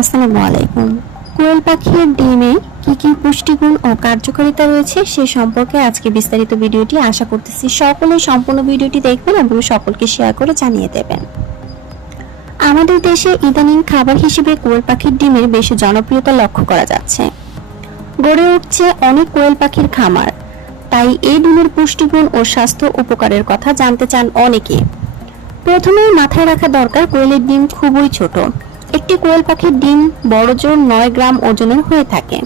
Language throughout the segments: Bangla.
আসসালামু আলাইকুম। কোয়েল পাখির ডিমে কি কি পুষ্টিগুণ ও কার্যকারিতা রয়েছে সে সম্পর্কে আজকে বিস্তারিত ভিডিওটি আশা করতেছি সকলে সম্পূর্ণ ভিডিওটি দেখবেন এবং সকলকে শেয়ার করে জানিয়ে দেবেন। আমাদের দেশে ইদানিং খাবার হিসেবে কোয়েল পাখির ডিমের বেশি জনপ্রিয়তা লক্ষ্য করা যাচ্ছে। গড়ে উঠছে অনেক কোয়েল পাখির খামার, তাই এই ডিমের পুষ্টিগুণ ও স্বাস্থ্য উপকারের কথা জানতে চান অনেকে। প্রথমেই মাথায় রাখা দরকার, কোয়েলের ডিম খুবই ছোট। একটি কোয়েল পাখির ডিম বড়জোর 9 গ্রাম ওজনের হয়ে থাকে,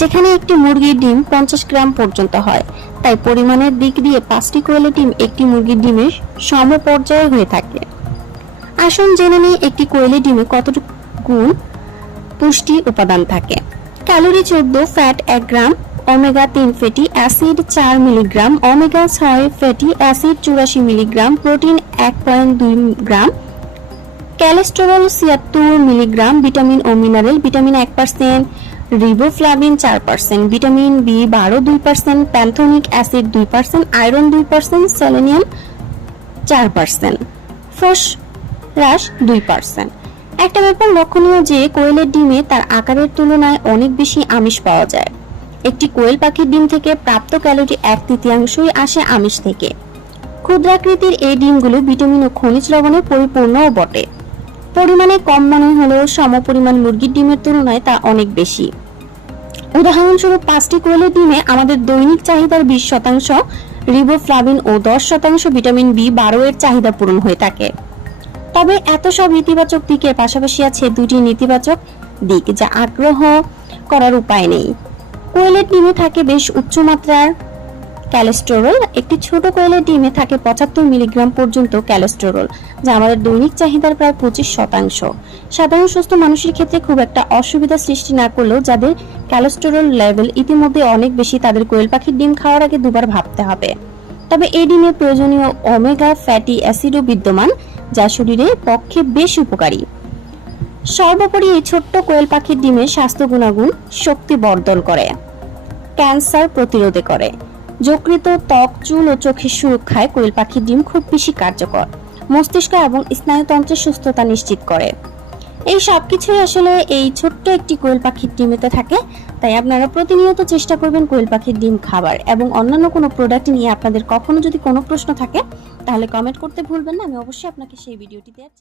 যেখানে একটি মুরগির ডিম 50 গ্রাম পর্যন্ত হয়। তাই পরিমাণের দিক দিয়ে 5টি কোয়েলের ডিম একটি মুরগির ডিমের সমপর্যায়ে হয়ে থাকে। আসুন জেনে নিই একটি কোয়েলের ডিমে কতটুকু গুণ পুষ্টি উপাদান থাকে। Calorie 14, fat 1 gram, omega 3 fatty acid 4 milligram, omega 6 fatty acid 84 milligram, protein 1.2 gram, cholesterol 76 milligram, vitamin ও মিনারেল, ভিটামিন 1%, রিবোফ্লাভিন 4%, ভিটামিন বি12 2%, pantothenic acid 2%, iron 2%, selenium 4%, phosphorus 2%। একটা ব্যাপার লক্ষণীয় যে কোয়েলের ডিমে তার আকারের তুলনায় অনেক বেশি আমিষ পাওয়া যায়। একটি কোয়েল পাখির ডিম থেকে প্রাপ্ত ক্যালোরি 1/3 আসে আমিষ থেকে। ক্ষুদ্রাকৃতির এই ডিমগুলো ভিটামিন ও খনিজ লবণে পরিপূর্ণও বটে। পরিমাণে কম মনে হলেও সমপরিমাণ মুরগির ডিমের তুলনায় তা অনেক বেশি। উদাহরণস্বরূপ 5টি কোয়েলের ডিমে আমাদের দৈনিক চাহিদার 20% রিবোফ্লাভিন ও 10% ভিটামিন বি12 এর চাহিদা পূরণ হয়ে থাকে। তবে এত সব ইতিবাচক দিকের পাশাপাশি আছে দুটি নেতিবাচক দিক, যা আগ্রহ করার উপায় নেই। কোয়েলের ডিমে থাকে বেশ উচ্চমাত্রার কোলেস্টেরল। একটি ছোট কোয়েলের ডিমে থাকে 75 মিলিগ্রাম পর্যন্ত কোলেস্টেরল, যা আমাদের দৈনিক চাহিদার প্রায় 25%। সাধারণ সুস্থ মানুষের ক্ষেত্রে খুব একটা অসুবিধা সৃষ্টি না করলেও যাদের কোলেস্টেরল লেভেল ইতিমধ্যে অনেক বেশি, তাদের কোয়েল পাখির ডিম খাওয়ার আগে দুবার ভাবতে হবে। তবে এই ডিমে প্রয়োজনীয় ওমেগা ফ্যাটি অ্যাসিডও বিদ্যমান, যা শরীরের পক্ষে বেশ উপকারী। সর্বোপরি এই ছোট্ট কোয়েল পাখির ডিমের স্বাস্থ্য গুণাগুণ শক্তি বর্ধন করে, ক্যান্সার প্রতিরোধে করে, যকৃত, ত্বক, চুল ও চোখের সুরক্ষায় কোয়েল পাখির ডিম খুব বেশি কার্যকর, মস্তিষ্ক এবং স্নায়ুতন্ত্রের সুস্থতা নিশ্চিত করে। এই সবকিছুই আসলে এই ছোট্ট একটি কোয়েল পাখির ডিমেতে থাকে। তাই আপনারা প্রতিনিয়ত চেষ্টা করবেন কোয়েল পাখির ডিম খাবার। এবং অন্যান্য কোনো প্রোডাক্ট নিয়ে আপনাদের কখনো যদি কোনো প্রশ্ন থাকে তাহলে কমেন্ট করতে ভুলবেন না, আমি অবশ্যই আপনাকে সেই ভিডিওটি দেওয়ার